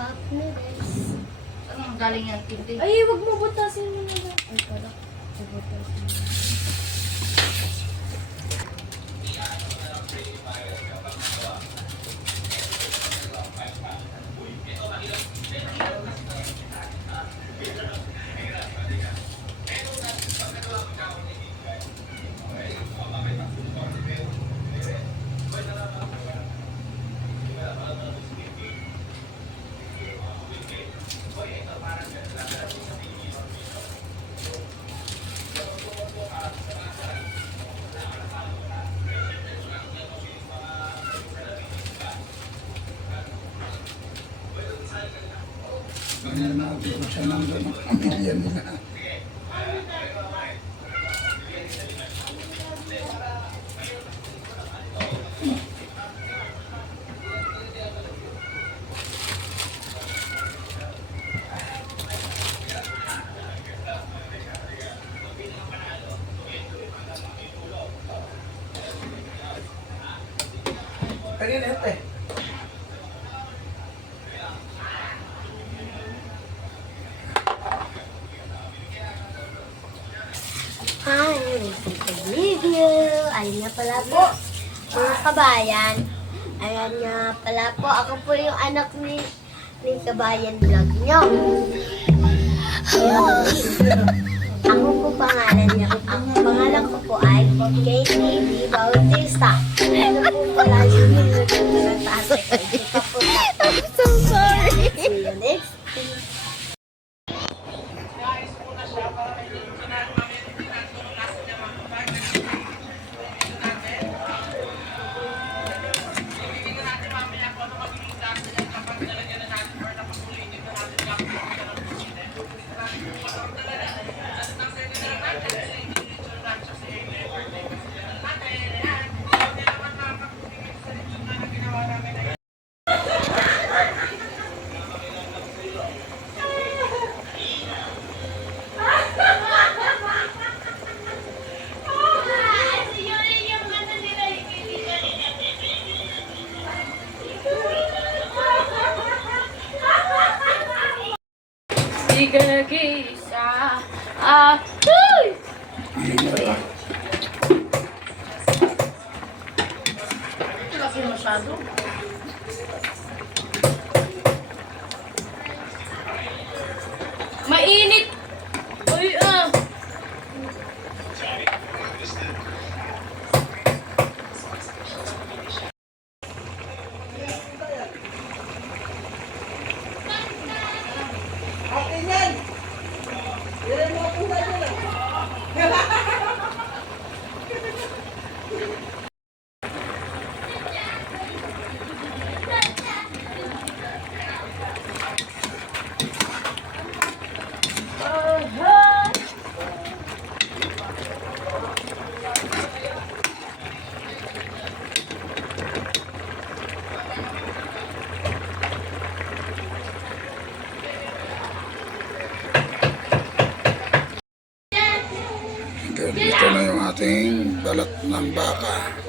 Cup noodles. Saan ang galing yan, tindi? Ay, wag mo butasin mo na lang. Ay, pala. Butasin mo. Ganyan natin kung siya nandun ang pamilya nila. Kanina ito eh. Hi, welcome to video. Ayun nga pala po, mga kabayan. Ayan nga pala po, ako po yung anak ni Kabayan Vlog nyo. Ako po pangalan niya. Ang pangalan ko po ay Katie Bautista. Ano po pala yung ng tatay ko? Hindi pa po tatay. I'm so sorry. See you next time. Di ka nag-iisa. Uy! Laki masyado. Mainit! Uy, Dito na yung ating balat ng baka.